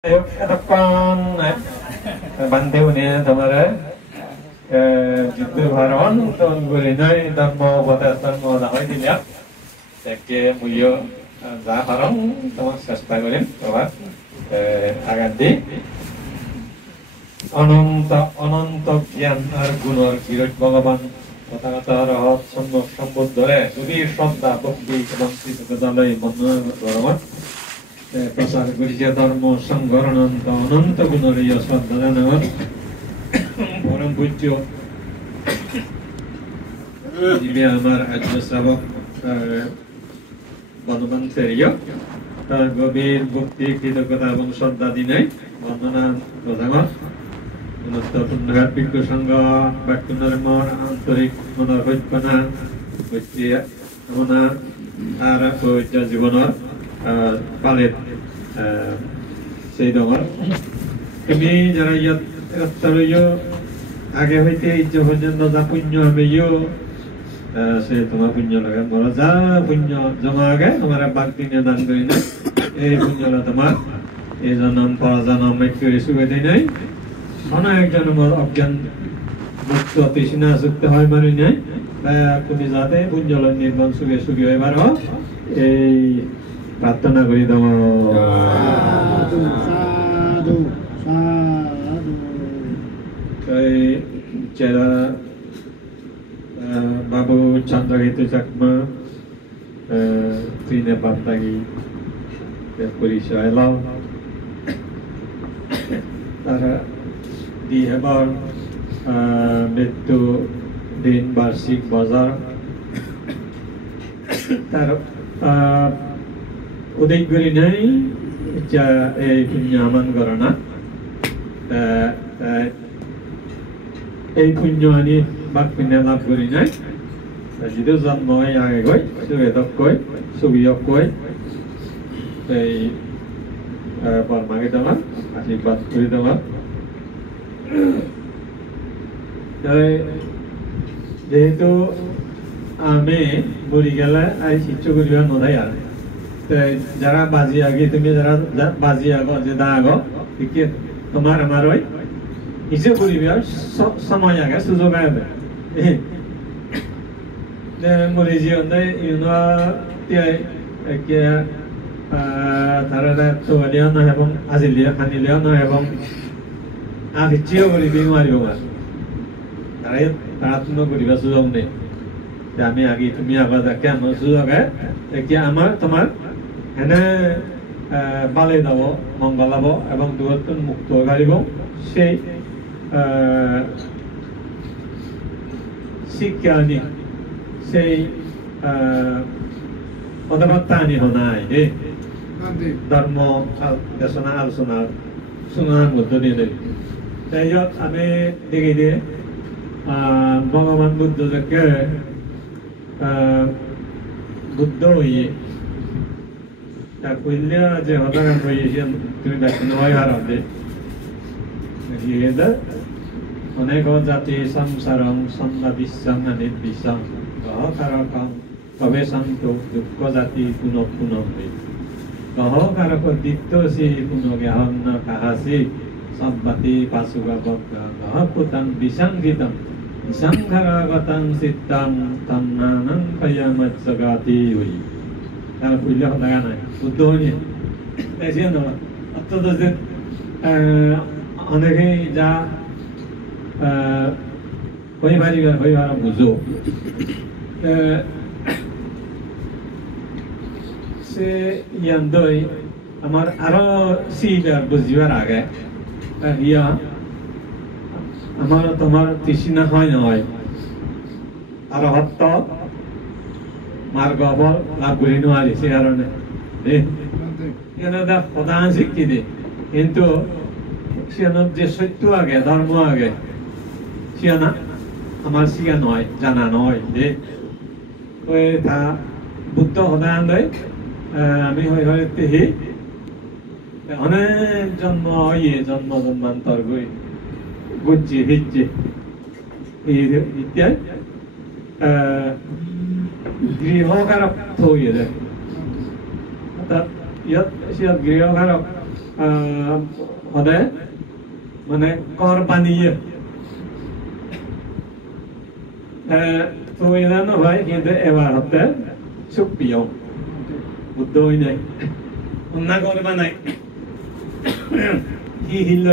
Edapan bantu ni tamara jitu haron ton gurinai dharma batas dharma lahai dilia tekke muyo za haron tamar sasta gurin bahwa aganti অনন্ত জ্ঞান আর গুণর বিরোধ ভগবান কথা রহত সম্যক সম্বুদ্ধরে সুধীর শ্রদ্ধা ভক্তি এবং কৃতজ্ঞতালয় বন্ধন প্রচার করিছে ধর্ম সংগর অনন্ত গুণর শ্রদ্ধা জানার পরম পূজ্য যিনি আমার আর্য শ্রাবক গণমন্ত্রীয় তার গভীর ভক্তি কৃতজ্ঞতা এবং শ্রদ্ধা দিনাই বন্দনা প্রধান Punnaghat Bhikkhu Sangha Bhaktunar Mon Antarik Monar Hojpana Hojtiya Amona Ara Hojja Jibanor Palit Seidamar Kami Jara Yat Taruyo Age Hoite Ijjo Hojjanda Za Punyo Ameyo Se Tuma Punyo Laga Mora Za Punyo Jama Age Hamara Bhakti Nyadan Karina Punyo La Tamar Janam Parajanam Mekkuri Suvedinai অনেক একজন অজ্ঞান মুক্ত তৃষ্ণা যুক্ত হয় মানে নাই তুমি যাতে পুঞ্জল নির্মাণ সুখে সুখী হয়ে পারো এই প্রার্থনা করি দাও যারা বাবু চন্দ্রকেতু চাকমা ত্রিনে বার্তাগি পরিচয় লাও তারা di hebar mrityu din বার্ষিক বাজার তার উদয়গুরি নাই যা এই পুণ্যমান গণনা এই পুণ্য আনি বাক পুণ্য লাভ করি নাই যদিও জন্ম হয় আগে গৈ সুবেদক কৈ সুবিয়ক কৈ এই বর্মাকে দেওয়া আশীর্বাদ করে দেওয়া যেহেতু আমি মরি গেলে আই শিষ্য করিবা নদাই আর যারা বাজি আগে তুমি যারা বাজি আগো যে দা আগো ঠিক তোমার আমার ওই হিসেব করিবা সময় আগে সুযোগ আগে মরি জীবন দেয় ইউনো তিয়া তারা তো লিয়ান এবং আজিলিয়া খানিলিয়ান এবং আগে চিও করি বিমারি হোক তারাই তাড়াতাড়ি করিবা সুযোগ নেই আমি আগে তুমি আবার দেখে আমার সুযোগ কি আমার তোমার এনে বালে যাব মঙ্গল হব এবং দূরত্ব মুক্ত হয়ে পারিব সেই শিক্ষা আনি সেই কথাবার্তা আনি হনাই ধর্ম দেশনা আলোচনা শোনার মধ্য দিয়ে দেয় তাই আমি দেখি দিয়ে ভগবান বুদ্ধ থেকে বুদ্ধ হইয়ে তা কইলে যে হতাকান হইয়েছেন তুমি দেখতে নয় হারাতে অনেক জাতি সংসারং সন্ধ্যা বিশ্বাং আনিত বিশ্বাং কারকং কবে শান্ত দুঃখ জাতি পুনঃ পুনঃ হই কহ কারক দিত্যসি পুনঃ জ্ঞান কাহাসি Sampati pasuka bhakta Gahaputam visanghitam Visangharagatam siddham Tamnanam kayamat sagati hui Kalau punya katakan Buddhanya Jadi apa? Atau tu Anak ini jah Koi bari muzo Se yang doi Amar aro sijar buziwar agak ইয়া আমার তোমার তৃষ্ণা হয় নয় আর হত্য মার্গ লাভ করি নোৱাৰি সে কারণে সদান শিক্ষি দে কিন্তু সিয়ানত যে সত্য আগে ধর্ম আগে সিয়ানা আমার সিয়া নয় জানা নয় দে ওই তা বুদ্ধ সদান দই আমি হয় তেহি অনেক জন্ম ইয়ে জন্ম জন্মান্তর গই গুজ্জি হিজ্জি ইত্যাদি গৃহকারক থইয়ে অর্থাৎ ইয়াত গৃহকারক সদায় মানে কৰ পানীয়ে তো এরা নহয় কিন্তু এবার হতে সুপ্রিয় বুদ্ধ হই নাই অন্য করবা নাই কি হিল্ল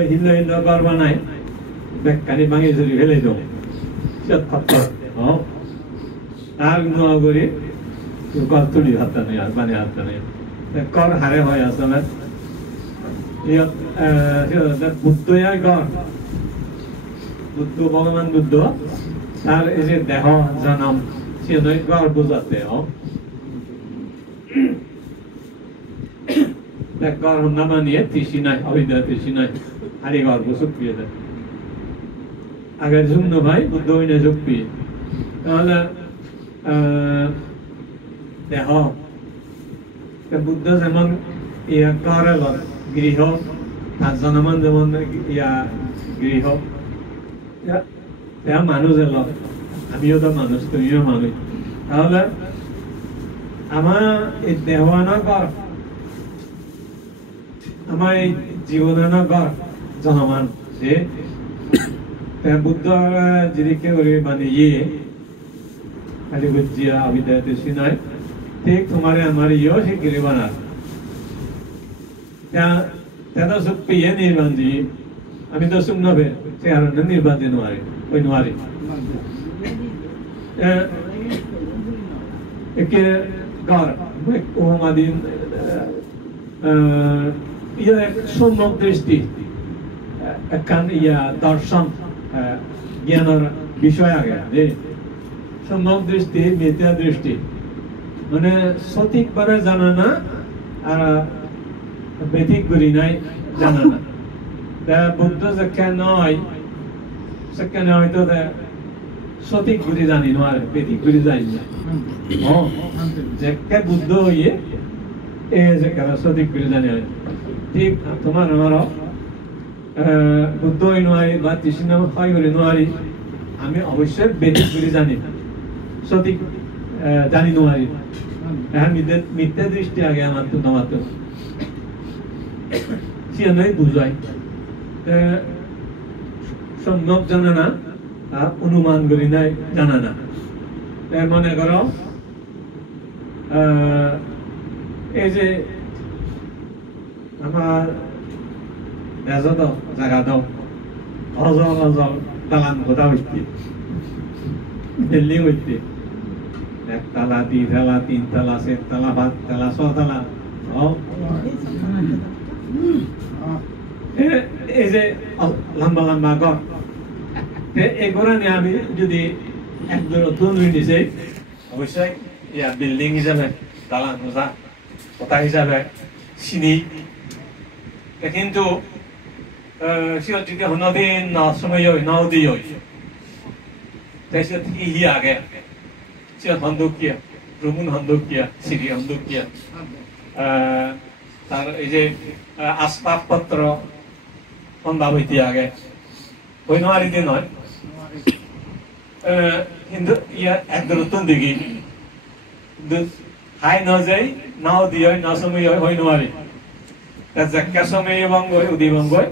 করবা নাই বেকানি ভাঙি চুরি ফেলে দাও সব ফাত্তর আর নোয়া করে কর তুলি হাতটা নেই আর পানি হাতটা নেই কর হারে হয় আসলে বুদ্ধয়া কর বুদ্ধ ভগবান বুদ্ধ তার এই যে দেহ জনম সে গর বুঝাতে গর নামা নিয়ে তৃষি নাই অবিদ্যা তৃষি নাই হারি গর্ব সুপ্রিয় দেয় আগে যুগ্ন ভাই বুদ্ধ হইনে সুপ্রিয় তাহলে দেহ বুদ্ধ যেমন ইয়া করে গৃহ তার জনমান যেমন ইয়া গৃহ মানুষ এলো আমিও তো মানুষ তুমিও মানুষ তাহলে আমার এই দেহানা ঘর আমার এই জীবনানা ঘর জনমান সে বুদ্ধ জিরিকে করে মানে ইয়ে খালি বুঝিয়া অবিদ্যাতে শুনায় ঠিক তোমার আমার ইয়েও সে গিরে বানার তেনা সব পেয়ে নির্বাণ দিয়ে আমি তো শুন নবে সে আর নির্বাণ দিয়ে নোয়ারি ওই নোয়ারি একে ঘর ওমাদিন ইয়ে সম্যক দৃষ্টি একখান ইয়া দর্শন জ্ঞানের বিষয় আগে যে সম্যক দৃষ্টি মিথ্যা দৃষ্টি মানে সঠিকভাবে জানা না আর বেঠিক করি নাই জানা না বুদ্ধ যেখানে নয় সেখানে হয়তো সঠিক করে জানি না আর বেঠিক করে জানি না যেকে বুদ্ধ হইয়ে এ যেখানে সঠিক করে জানি হয় ঠিক তোমার আমারও বুদ্ধ হই নোৱাৰি বা তৃষ্ণা হয় কৰে নোৱাৰি আমি অবশ্যই বেঠিক কৰে জানি সঠিক জানি নোৱাৰি এখন মিথ্যা দৃষ্টি আগে আমার তো তোমার তো সিয়ানই বুঝায় সম্যক জানা না অনুমান করি নাই জানা না মনে করো এই যে আমার দেশত জায়গা দাও অজল অজল দালান গোটা হইতে বিল্ডিং হইতে একতলা দুইতলা তিনতলা চারতলা পাঁচতলা ছতলা এই যে লম্বা লম্বা ঘর এই ঘরে নিয়ে আমি যদি একজন তৈরি নিছে অবশ্যই ইয়া বিল্ডিং হিসাবে দালান মোজা কোটা হিসাবে চিনি কিন্তু সিহঁত যদি হনদিন সময় নদী তাৰপিছত সি আগে সিহঁত সন্দুকীয়া ভ্ৰমণ সন্দুকীয়া চিৰি সন্দুকীয়া তাৰ এই যে আসবাবপত্ৰ সম্ভব হইতে আগে হই নোৱাৰিতে নহয় কিন্তু ইয়া একদম নতুন দিঘি হাই নযায় নাও দিয়ে না সময় হই নোৱাৰি যাক্কা সময় বঙ্গই উদি বঙ্গই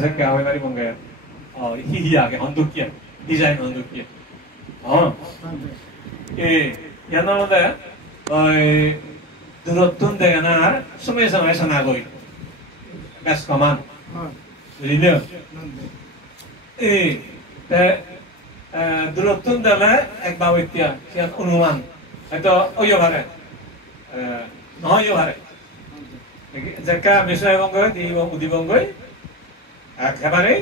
যাক্কা হই মারি বঙ্গই হি আগে সন্দুকীয়া ডিজাইন সন্দুকীয়া ইয়ানতে দূরত্বন দেখানার সময় সময় শোনা গই বেশ কমান বুঝলি দূরত্বন দেলে একবার ঐতিয়া সিয়ান অনুমান হয়তো ওইও পারে নহয়ও পারে যেকা বিষয় বঙ্গই উদি বঙ্গই একেবারেই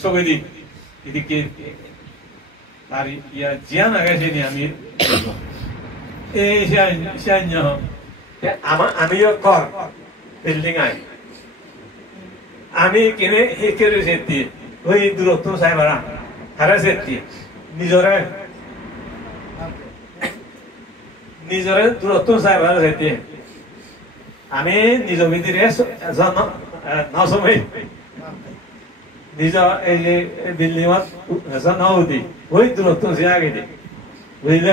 ছবি দিক এদিকে তার ইয়া জিয়ান আগে নি আমি এই সিয়ান্য আমিও কর বিল্ডিং আই আমি কিনে হেকেরে সেতি ওই দূরত্ব সাইবারা হারা সেতি নিজরে দূরত্ব সাইবারা সেতি আমি নিজ ভিতরে নসময় নিজ এই যে বিল্ডিংত নদী ওই দূরত্ব সে আগে দি বুঝলে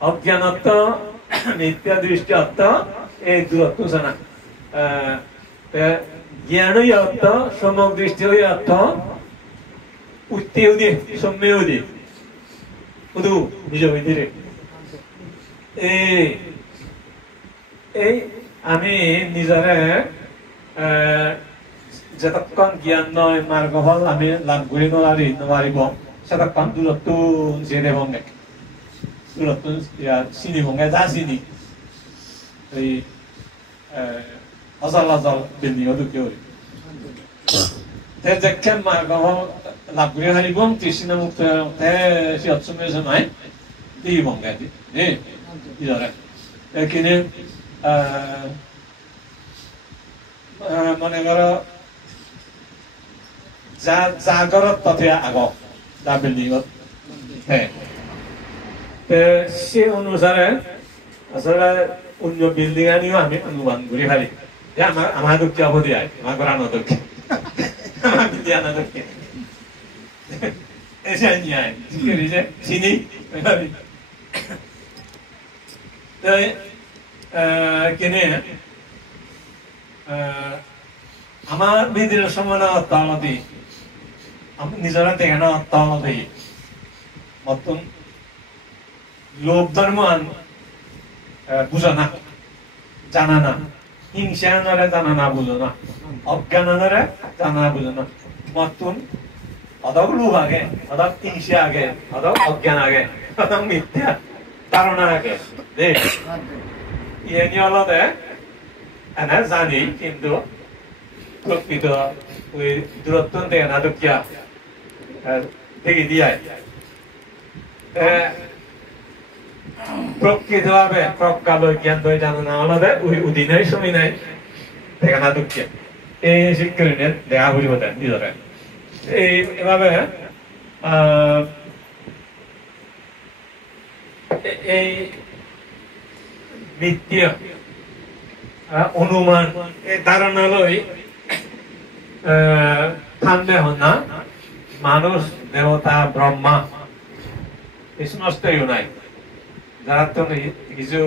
অজ্ঞানত্ব মিথ্যা দৃষ্টি অর্থ এই দূরত্ব জানা জ্ঞানই অর্থ সম্যক দৃষ্টি অর্থ উত্তেও দিয়ে সম্যেও দিয়ে উদু নিজ ভিতরে এই আমি নিজরে যতক্ষণ জ্ঞান নয় মার্গ ফল আমি লাভ করে নোৱাৰিব সেতক্ষণ দূরত্ব জেনে ভঙ্গে দূরত্ব চিনি ভঙ্গে যা চিনি এই অজল অজল বিল্ডিং ঢুকে ওই যেখান মার্গ ফল লাভ করে হারিব তৃষ্ণা মুক্ত সিহঁত চুমে নাই দি ভঙ্গে নিজরে কিন্তু মনে করো জাগরত তথে আগ যা বিল্ডিং সে অনুসারে আসলে অন্য বিল্ডিং আনিও আমি অনুমান করি হারি যে আমার দুঃখে অবধি আয় আমার ঘোরানো দুঃখে আমার বিল্ডিং আনা দুঃখে এসে নিয়ে আয় চিনি কেনে আমার ভিতরে সমান অত্যালতি আমি নিজেরা দেখে না অত্যালতি মতন লোভ ধর্ম বুঝো না জানা না হিংসা আনারে জানা না বুঝো না অজ্ঞান আনারে জানা না বুঝো না মতন অদক লোভ আগে অদক হিংসা আগে অদক অজ্ঞান আগে অদক মিথ্যা ধারণা আগে দেখ ইয়ে নিয়ে হলতে এনে জানি কিন্তু প্রকৃত ওই দূরত্ব দেখে না দুঃখিয়া দেখে দিয়ে প্রকৃত ভাবে প্রজ্ঞালয় জ্ঞান দই জানা না হলে ওই উদিনের সময় নাই দেখে না দুঃখিয়া এই শিক্ষণের দেখা করিব দেন নিজরে এইভাবে এই মিথ্যা অনুমান এই ধারণা লই থামবে হন না মানুষ দেবতা ব্রহ্মা এই সমস্তই নাই যারা তো কিছু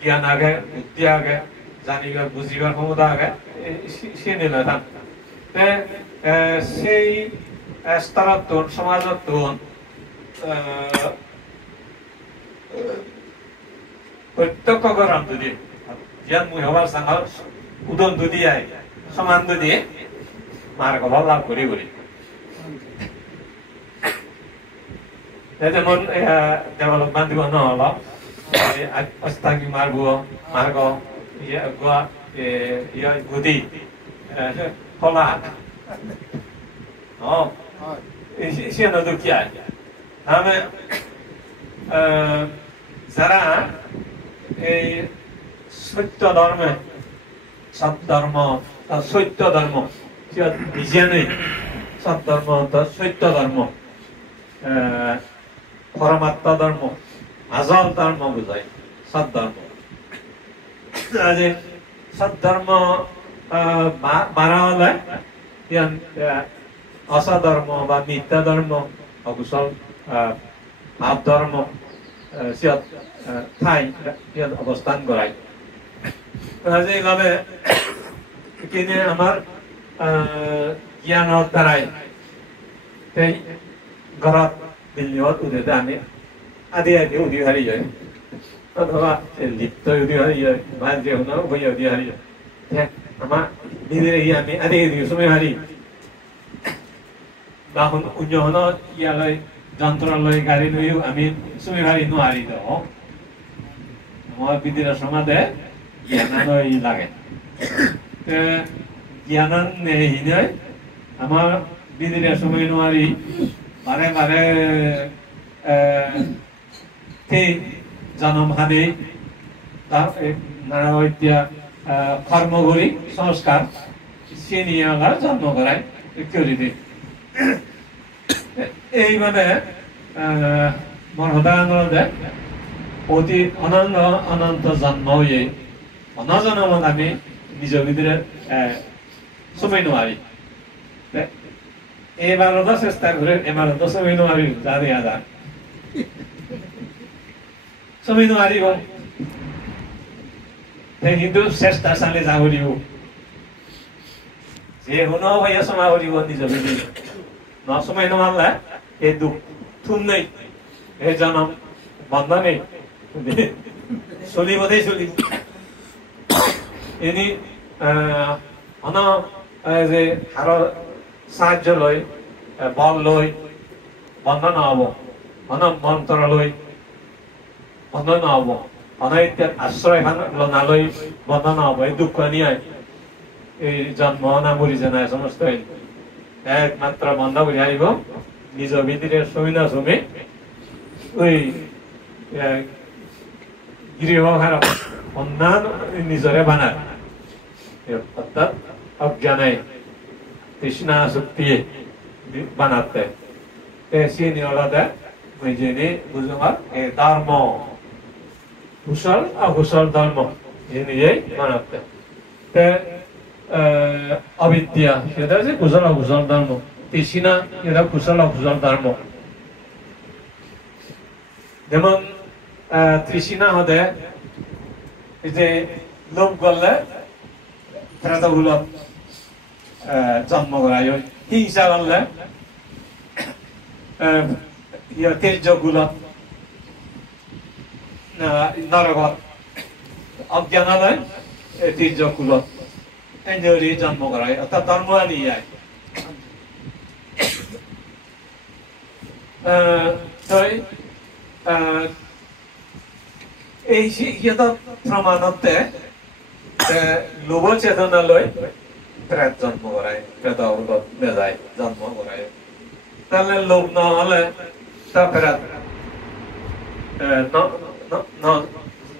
জ্ঞান আগে বুদ্ধি আগে জানিবার বুঝিবার ক্ষমতা আগে সে নিল থাম সেই স্তরত সমাজত প্রত্যক্ষ করাম যদি জ্ঞান মুই হবার সাঙ্গল উদন দুদি আয় সমান দুদি মার্গ ফল লাভ করি করি যেমন ডেভেলপমেন্ট দিব নহল অস্তাঙ্গি মার্গ মার্গ গুদি ফলা সে দুঃখী আয় আমি যারা এই সত্য ধর্মে সৎ ধর্ম সত্য ধর্ম নিজে নেই সৎ ধর্ম সত্য ধর্ম পরমাত্মা ধর্ম আজল ধর্ম বুঝায় সৎ ধর্ম সৎ ধর্ম বাড়া হলে অসৎ ধর্ম বা মিথ্যা ধর্ম অকুশল ভাব ধর্ম সিহঁত ঠাই সিহঁত অৱস্থান কৰাই এইভাবে কিনে আমাৰ জ্ঞানৰ দ্বাৰাই সেই ঘৰত বিল্ডিঙত উঠোতে আমি আদি আদি উঠি হাৰি যায় অথবা লিপ্ত উঠি হাৰি যায় বা যেনে উঠি হাৰি যায় আমাৰ নিজেৰে আমি আদি আদি সময় হাৰি বা অন্য ইয়ালৈ যন্ত্ৰ লৈ গাড়ী লৈও আমি চুমি ভাৰি নোৱাৰি দিওঁ আমাৰ বিদ্যাৰ সমাজে জ্ঞানানই লাগে জ্ঞানান নেই আমাৰ বিদ্যাৰ সময় নোৱাৰি বাৰে বাৰে সেই জনম হানি নানা এতিয়া কৰ্ম কৰি সংস্কাৰ চিনিয়াৰ জন্ম কৰাই কৰি দিয়ে এইভাবে মোৰ সদায় অনুৰোধে অতি অনন্ত অনন্ত জন্ম হয়ে অনজনমত আমি নিজৰ ভিতৰে চুমাই নোৱাৰি এইবাৰতো চেষ্টা কৰে এবাৰতো চুমাই নোৱাৰি যা দিয়া যা চুমাই নোৱাৰিব কিন্তু চেষ্টা চালে যাব লাগিব যে শুনো ভাইয়া চমাব দিব নিজৰ নচমাই নমালে এই দুখ থুম নেই এই জনম বন্ধ নেই চলিবতেই চলিব এনে যে হাৰৰ সাহায্য লৈ বল লৈ বন্ধ নহব মন্ত্ৰ লৈ বন্ধ নহব এতিয়া আশ্ৰয় নালৈ বন্ধ নহব এই দুখ নিয়াই এই জন্ম নামৰি জনাই সমস্ত একমাত্ৰ বন্ধ কৰি আহিব নিজৰ ভিতৰে চমি নচমি ওই গৃহহারক সন্ধান নিজরে বানার অর্থাৎ অজ্ঞানে তৃষ্ণা শক্তি বানাতে সিনি আলাদা ওই যিনি বুঝবার ধর্ম কুশল অকুশল ধর্ম নিজেই বানাতে অবিদ্যা সেটা হচ্ছে কুশল অকুশল ধর্ম তৃষ্ণা এটা কুশল অকুশল ধর্ম যেমন তৃষ্ণা হতে যে লোভ করলে প্রেতগুলো জন্ম করায় হিংসা করলে তেজগুলো নরকত অজ্ঞানালয় তেজগুলো জন্ম করায় অর্থাৎ ধর্ম নিয়ে যায় এই সিহঁতৰ প্ৰমাণতে লোভ চেতনালৈ প্ৰেত জন্ম কৰাই প্ৰেত নেযায় জন্ম কৰাই তাহলে লোভ নহলে তা প্ৰেত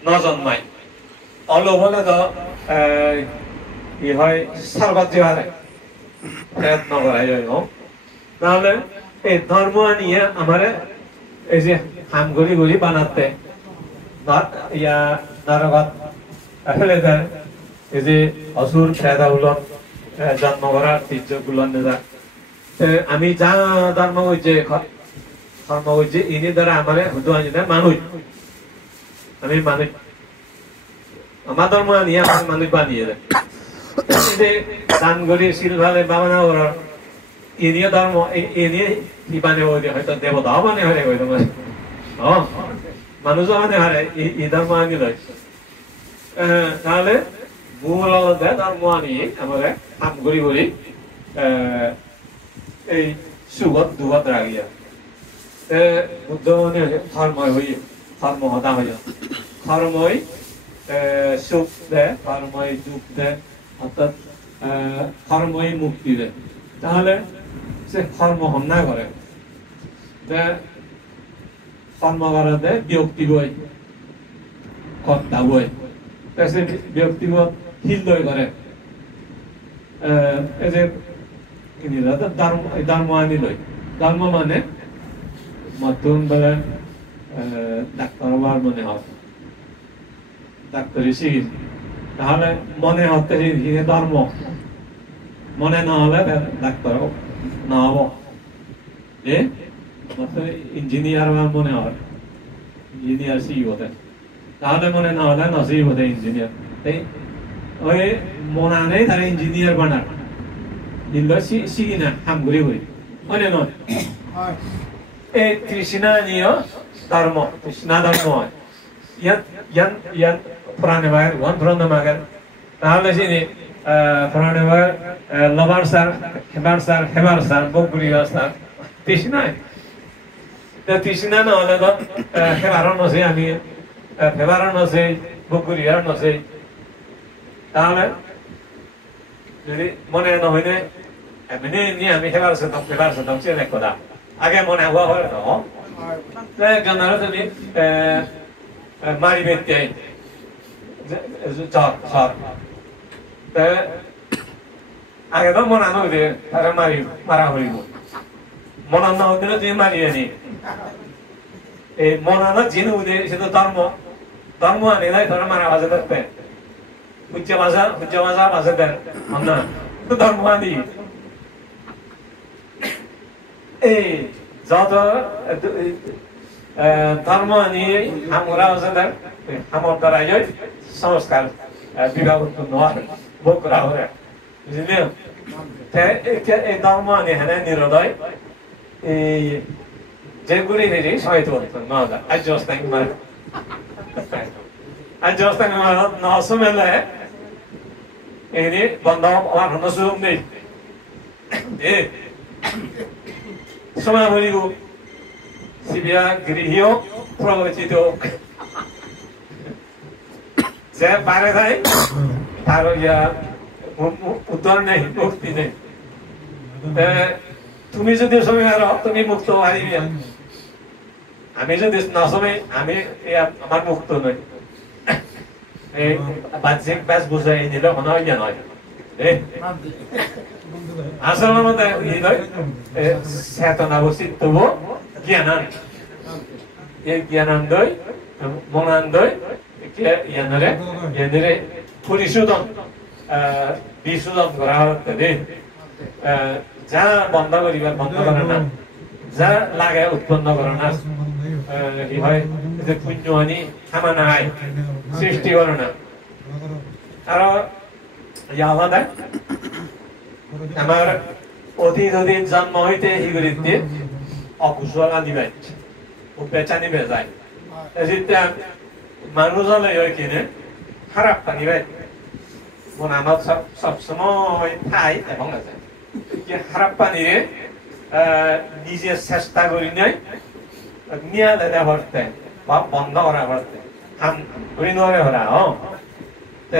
নজন্মায় অলোভ হলে তো কি হয় সর্বাত হারে প্রেত নকরাই তাহলে এই ধর্ম নিয়ে আমার এই যে হাম গড়ি গড়ি বানাতে নরকত এই যে অসুর প্রেতগুলো জন্ম করার তীর্যগুলো আমি যা ধর্ম হয়েছে ধর্ম হয়েছে ইনি দ্বারা আমার হুদু মানুষ আমি মানুষ আমার ধর্ম নিয়ে আমার মানুষ বানিয়ে দেয় দান করি শিলভালে বাবানা ওরার ইনিয়ে ধর্ম ইনিয়ে কি বানে হয়তো দেবতাও মানে হয় হয়তো মানুষও মানে হারে এই ধর্ম আনি লয় তাহলে মূল ধর্ম আনি আমার কাম করি করি এই সুগত দুগত রাখিয়া বুদ্ধ ধর্ময় হই ধর্ম হতা হইয়া ধর্মই সুখ দেয় ধর্মই দুঃখ দেয় অর্থাৎ ধর্মই মুক্তি দেয় তাহলে সে কর্ম হন্যা করে কর্ম করাতে ব্যক্তি বই কর্তা বই সে ব্যক্তিগত হিলদয় করে এই যে ধর্ম আনি লই ধর্ম মানে মতন বলে ডাক্তার হওয়ার মনে হয় ডাক্তারি শিখ তাহলে মনে হতে ধর্ম মনে না হলে ডাক্তার না হব ইঞ্জিনিয়ার হওয়ার মনে হয় ইঞ্জিনিয়ার শিখ হতে তাহলে মনে না হলে নসিব হতে ইঞ্জিনিয়ার ওই মনা নেই তারা ইঞ্জিনিয়ার বানার শিখি না হাম ঘুরি ঘুরি মনে নয় এই তৃষ্ণা নিয়ে ধর্ম তৃষ্ণা ধর্ম হয় ইয়ান পুরানে বাগের ওয়ান পুরানে বাগের তাহলে চিনি পুরানে বাগের লবার স্যার হেবার স্যার বকুড়ি স্যার তৃষ্ণায় তৃষ্ণা না হলে তো হেবারও নছে আমি হেবারও নছে বকুড়িয়ার নছে তাহলে যদি মনে নহয়নে এমনি নিয়ে আমি হেবার সাথে চেনে কথা আগে মনে হওয়া হয় না তুমি মারি বেতে আগে তো মনে নদী তারা মারা হইব মনে না হতে তুমি মারি আনি এই মনে না জিন উদে সে তো ধর্ম আনি নাই তারা মারা বাজে থাকবে উচ্চ ভাষা বাজে দেয় না তো ধর্ম আনি এই যত ধর্ম নিয়ে আমরা আমার দ্বারা সংস্কার বিবাহ উৎপন্ন হয় ভোগ করা হয় বুঝলেন এই ধর্ম আনি হেনে নিরোধয় এই যেগুলি হেরি সহায়তা করতেন না আজ অবস্থায় মানে আজ অবস্থায় নসমেলে ini বন্ধ আমার কোনো সুযোগ নেই সময় বলিব সিবিয়া গৃহীয় প্রবচিত যে পারে যায় তার উত্তর নেই মুক্তি নেই তুমি যদি সময় আরো তুমি মুক্ত হারিবি আমি যদি না সময় আমি আমার মুক্ত নই বাহ্যিক ব্যাস বুঝাই দিলে মনে হয় নয় আসল মধ্যে চেতনা চিত্তব জ্ঞানান এই জ্ঞানান্দই মনান্দই ইয়ানরে পরিশোধন বিশোধন করা হতে দে যা বন্ধ করিবার বন্ধ করে না যা লাগে উৎপন্ন করে না কি হয় যে পুণ্য আনি হামানা হয় সৃষ্টি করে না আরো আমাদের আমার অতীত জন্ম হইতে হিগুলিতে অকুশল আনিবাই বেচানি বেজায় মানুষ হলে কিনে খারাপ আনিবাই মনানত সবসময় ঠাই এবং খারাপ পানিরে নিজে চেষ্টা করি নাই নিয়া দেয়া ভরতে বা বন্ধ করা ভরতে হাম করি নরে ভরা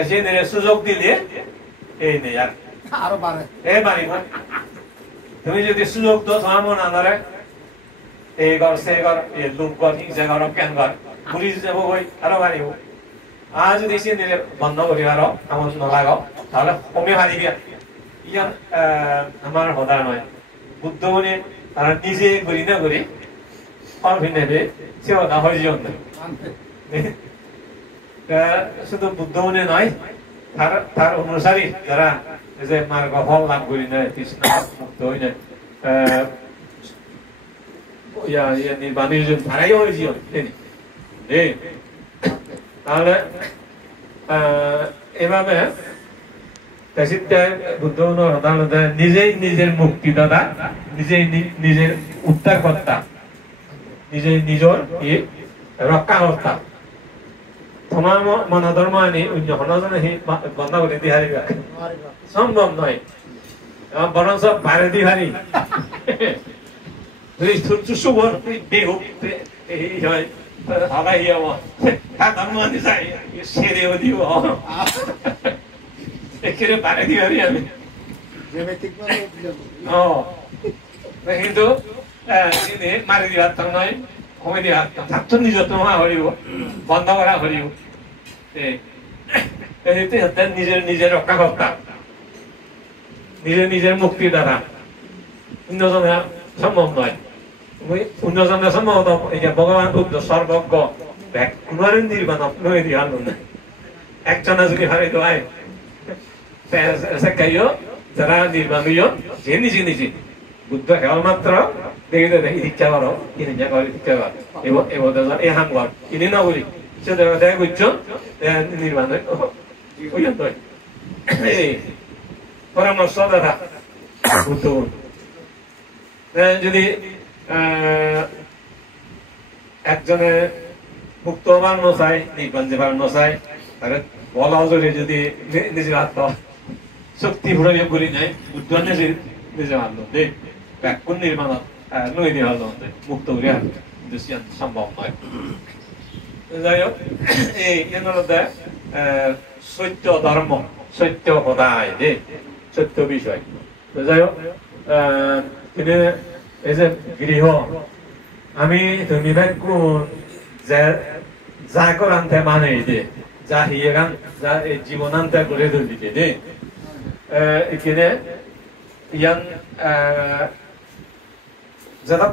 সেই সুযোগ দিলে এই নেই আর আরো বাড়ে এই বাড়িব তুমি যদি সুযোগ দো তোমার মন আনরে এই ঘর সেই ঘর লোক ঘর হিংসা ঘর কেন ঘর ঘুরি যাব হই আরো বাড়িব আর যদি সে নিলে বন্ধ করি আরো আমার নলাগ তাহলে কমে হারিবি ইয়ান আমার হদা নয় বুদ্ধ মনে তারা নিজে করি না করি অভিনবে সে হদা হয়ে জীবন শুধু বুদ্ধ মনে নয় তার অনুসারী যারা যে মার্গ ফল লাভ করি না কৃষ্ণ মুক্ত হই না নির্বাণীর তারাই হয়ে জীবন তাহলে এভাবে বুদ্ধ নিজেই নিজের মুক্তি দাদা নিজেই নিজের উদ্ধার কর্তা নিজেই নিজের রক্ষা কর্তা তোমার মনোধর্ম আনি অন্য হনজনে বন্ধ করে দি হারিবা সম্ভব নয় বরং সব বাইরে দি হারি সুবর দেহ এই হয় হলাই তার ধর্ম আনি যাই সেরেও দিব এখানে বাইরে দি হারি আমি কিন্তু মারি দি হারতাম নয় কমে দি হারতাম ছাত্র নিজত্ব হরিব বন্ধ করা হরিব নিজের নিজের রক্ষা কর্তা নিজের নিজের মুক্তি দ্বারা অন্যজনে সম্ভব নয় অন্যজনে সম্ভব ভগবান বুদ্ধ সর্বজ্ঞ কোনোদিন নির্বাণ নয় দিয়ে আনন্দ না একজনে যদি হারাই দেয় যারা নির্বাণ যে নিজে নিজে বুদ্ধ কেবলমাত্র দেখি দেখি শিক্ষা করো ইনি শিক্ষা কর এবার এই হাম কর ইনি না বলি সে দেখা করছ নির্বাণ পরামর্শ দাদা বুদ্ধ যদি একজনে মুক্ত বানানো চায় নির্বাণ যে বানানো চায় তাহলে বলা জড়িয়ে যদি নিজের আত্ম শক্তি প্রয়োগ করি নাই বুদ্ধ নিজে মানলো দেখ কোন নির্মাণ নই দিয়ে হলো মুক্ত করিয়া সম্ভব নয় যাই হোক এই সত্য ধর্ম সত্য সদায় দে সত্য বিষয় যাই হোক তিনি এই যে গৃহ আমি তুমি কোন যা করান্তে মানে দে যা হিয়ে গান যা এই জীবনান্তে করে দিতে দে এখানে ইয়ান যাদব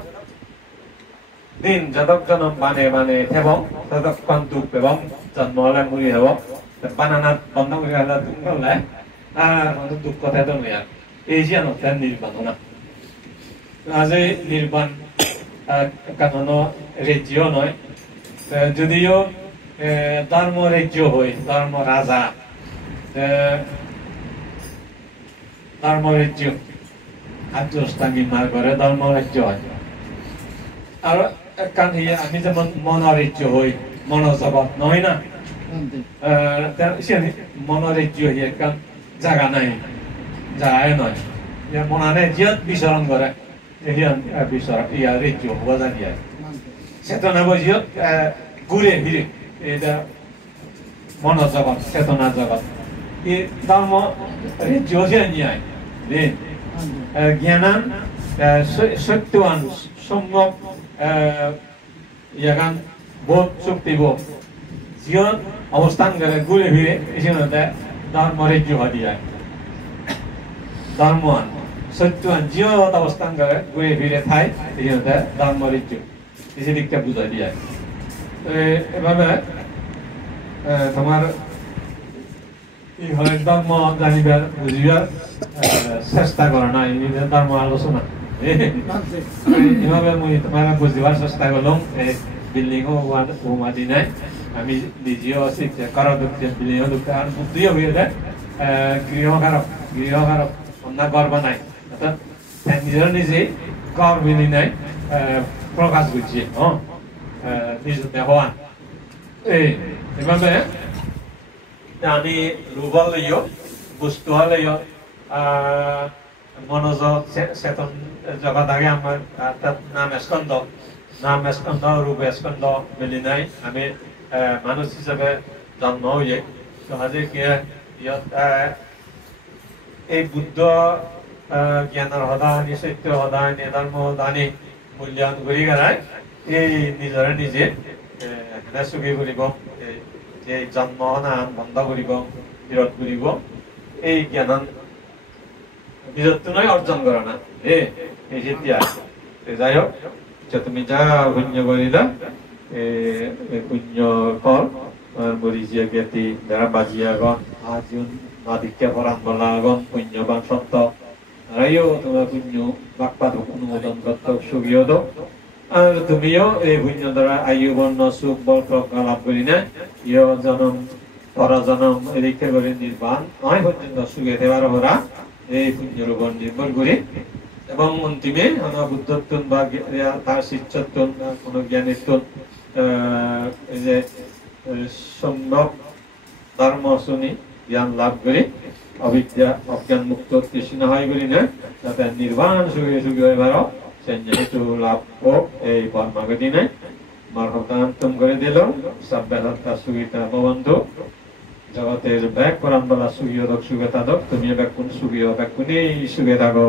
দিন যাদব জনম বানে বানে থেবং ততক্ষণ দুঃখ এবং জন্ম হলে মুড়ি হব বানানা বন্ধ করে হলে দুঃখ হলে মানুষ দুঃখ কথা নয় আর এই যে নির্বাণ না আজ নির্বাণ কারণ রাজ্য নয় যদিও ধর্ম রাজ্য হয় ধর্ম রাজা ধর্মরাজ্য খাদ্যস্থান নির্মাণ করে ধর্মরাজ্য হয় আর একখান আমি যেমন মনোরাজ্য হই মনোজগৎ নয় না মনোরাজ্য হই একখান জায়গা নাই জায়গায় নয় মনানে জিয়ত বিচরণ করে রাজ্য হওয়া জানিয়ে চেতনা বুঝিও ঘুরে ফিরে এটা মনোজগৎ চেতনা জগৎ এই ধর্ম রাজ্য নিয়ে জ্ঞানান সত্যবান সম্যক ইয়াগান বোধ শক্তি বোধ জীবন অবস্থান করে ঘুরে ফিরে এসে ধর্ম রাজ্য দিয়ে ধৰ্মৱান সত্যৱান জীবন অবস্থান করে ঘুরে ফিরে থাই এসে ধর্ম রাজ্য এই দিকটা বুঝাই দিয়ে এভাবে তোমার ধর্ম জানিবার বুঝিবার চেষ্টা করা না ধর্ম আলোচনা এভাবে মই তোমার বুঝিবার চেষ্টা করলাম বিল্ডিং হোমা দি নাই আমি নিজেও আছি কারো দুঃখে বিল্ডিং দুঃখে আর বুদ্ধিও হয়ে যায় গৃহকারক অন্য ঘর বানায় অর্থাৎ নিজের নিজে ঘর বিনি নাই প্রকাশ করছে নিজে হওয়া এভাবে আমি রূপল লইও বস্তু লইও মনোযোগ চেতন জগৎ আগে আমার নাম স্কন্ধ রূপ স্কন্ধ মিলি নাই আমি মানুষ হিসাবে জন্ম হয়ে সহজে কি এই বুদ্ধ জ্ঞানের সদানি সত্য সদানি ধর্ম সদানি মূল্যায়ন কৰি গেলাই এই নিজৰে নিজে চুকি কৰিব এই জন্ম নাম বন্ধ কৰিব বিৰত কৰিব এই জ্ঞান বিরত নয় অর্জন করা না এই যেতিয়া যাই হোক তুমি যা পুণ্য করিলা পুণ্য ফল মরিজিয়া জ্ঞাতি যারা বাজিয়াগণ আজীবন আদিত্য পরাণ বলাগণ পুণ্যবান সন্ত তারাইও তোমার পুণ্য বাকপাত অনুমোদন করত সুগিয়ত আর তুমিও এই পুণ্য দ্বারা আয়ু বর্ণ সুখ বল প্রজ্ঞা লাভ করি না ইয় জনম পরজনম এদিকে করে নির্বাণ নয় পর্যন্ত সুখে দেওয়ার ওরা এই পুণ্যের উপর নির্ভর করে এবং অন্তিমে আমার বুদ্ধত্ব বা তার শিষ্যত্ব কোনো জ্ঞানীত্ব এই যে সম্যক ধর্ম শুনি জ্ঞান লাভ করে অবিদ্যা অজ্ঞান মুক্ত কৃষ্ণ হয় বলি না যাতে নির্বাণ সুখে সুখী হয়ে পারো সেহেতু লাভ হোক এই পরমাগতি নাই মার্গদান্তম করে দিল সাব্যাহতা সুগীতা বন্ধু জগতের ব্যাগ করান বলা সুগীয় সুখে থাকো তুমি ব্যাগ কোন সুগীয় ব্যাগ কোনই সুখে থাকো